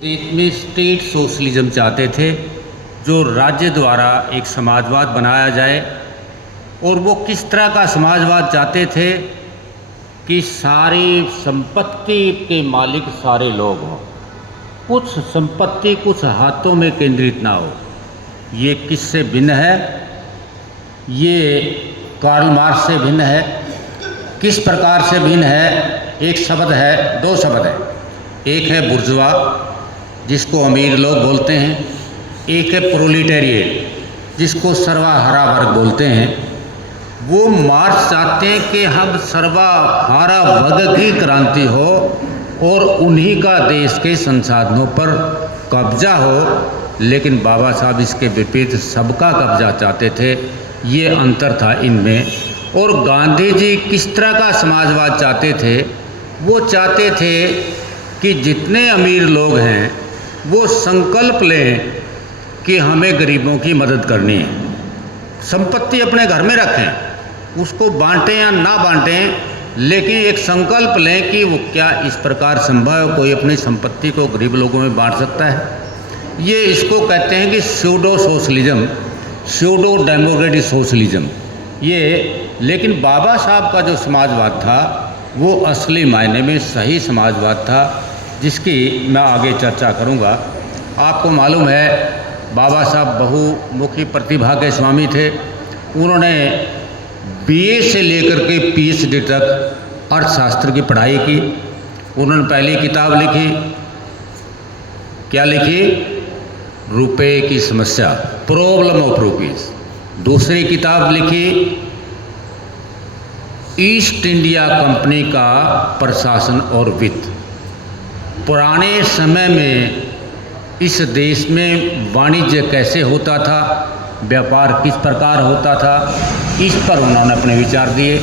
देश में state socialism चाहते थे, जो राज्य द्वारा एक समाजवाद बनाया जाए। और वो किस तरह का समाजवाद चाहते थे कि सारी संपत्ति के मालिक सारे लोग हों, कुछ संपत्ति कुछ हाथों में केंद्रित ना हो। ये किससे भिन्न है? ये कार्ल मार्क्स से भिन्न है। किस प्रकार से भिन्न है? एक शब्द है, दो शब्द है। एक है बुर्जुआ, जिसको अमीर लोग बोलते हैं। एक है प्रोलिटेरिएट, जिसको सर्वाहारा वर्ग बोलते हैं। वो मार्क्स चाहते हैं कि हम सर्वाहारा वर्ग की क्रांति हो और उन्हीं का देश के संसाधनों पर कब्जा हो, लेकिन बाबा साहब इसके विपरीत सबका कब्जा चाहते थे। ये अंतर था इनमें। और गांधी जी किस तरह का समाजवाद चाहते थे? वो चाहते थे कि जितने अमीर लोग हैं वो संकल्प लें कि हमें गरीबों की मदद करनी है। संपत्ति अपने घर में रखें, उसको बांटें या ना बांटें, लेकिन एक संकल्प लें कि वो क्या इस प्रकार संभव है कोई अपनी संपत्ति को गरीब लोगों में बांट सकता है। ये इसको कहते हैं कि pseudo socialism, pseudo democratic socialism. ये लेकिन बाबा साहब का जो समाजवाद था वो असली मायने में सही समाजवाद था, जिसकी मैं आगे चर्चा करूंगा। आपको मालूम है बाबा साहब बहुमुखी प्रतिभा के स्वामी थे। उन्होंने बीए से लेकर के पीएचडी तक अर्थशास्त्र की पढ़ाई की। उन्होंने पहली किताब लिखी, क्या लिखी? रुपए की समस्या, प्रॉब्लम ऑफ रुपीज। दूसरी किताब लिखी ईस्ट इंडिया कंपनी का प्रशासन और वित्त। पुराने समय में इस देश में वाणिज्य कैसे होता था, व्यापार किस प्रकार होता था, इस पर उन्होंने अपने विचार दिए।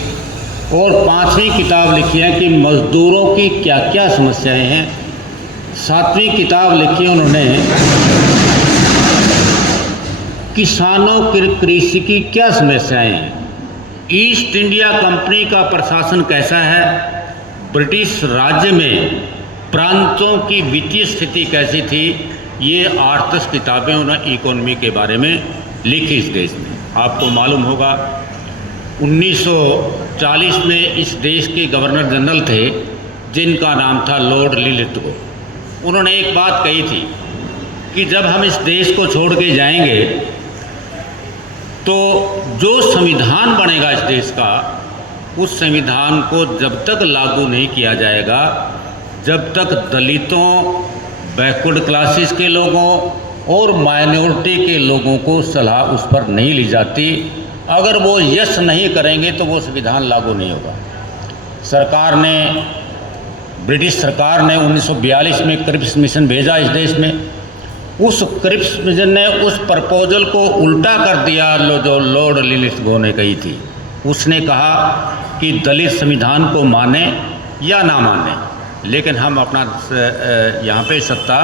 और पांचवी किताब लिखी है कि मजदूरों की क्या क्या समस्याएं हैं। सातवीं किताब लिखी उन्होंने किसानों की कृषि की क्या समस्याएं हैं। ईस्ट इंडिया कंपनी का प्रशासन कैसा है, ब्रिटिश राज्य में प्रांतों की वित्तीय स्थिति कैसी थी, ये 8-10 किताबें उन्होंने इकोनॉमी के बारे में लिखी इस देश में। आपको मालूम होगा 1940 में इस देश के गवर्नर जनरल थे, जिनका नाम था लॉर्ड लिलिथगो। उन्होंने एक बात कही थी कि जब हम इस देश को छोड़ के जाएंगे तो जो संविधान बनेगा इस देश का, उस संविधान को जब तक लागू नहीं किया जाएगा, जब तक दलितों, बैकवर्ड क्लासेस के लोगों और माइनॉरिटी के लोगों को सलाह उस पर नहीं ली जाती, अगर वो यस नहीं करेंगे तो वो संविधान लागू नहीं होगा। सरकार ने, ब्रिटिश सरकार ने 1942 में क्रिप्स मिशन भेजा इस देश में। उस क्रिप्स मिशन ने उस प्रपोजल को उल्टा कर दिया जो लॉर्ड लिलिथगो ने कही थी। उसने कहा कि दलित संविधान को माने या ना माने, लेकिन हम अपना यहाँ पे सत्ता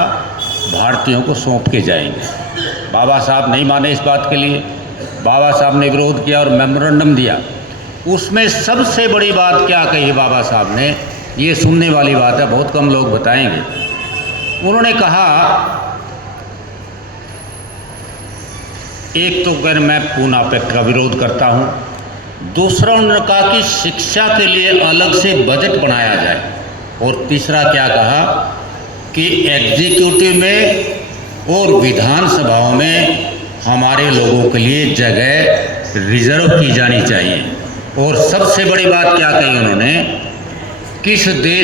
भारतीयों को सौंप के जाएंगे। बाबा साहब नहीं माने इस बात के लिए। बाबा साहब ने विरोध किया और मेमोरेंडम दिया। उसमें सबसे बड़ी बात क्या कही बाबा साहब ने, ये सुनने वाली बात है, बहुत कम लोग बताएंगे। उन्होंने कहा, एक तो अगर मैं पूना पैक्ट का विरोध करता हूँ, दूसरा उन्होंने कहा कि शिक्षा के लिए अलग से बजट बनाया जाए, और तीसरा क्या कहा कि एग्जीक्यूटिव में और विधानसभाओं में हमारे लोगों के लिए जगह रिजर्व की जानी चाहिए। और सबसे बड़ी बात क्या कही उन्होंने, किस देश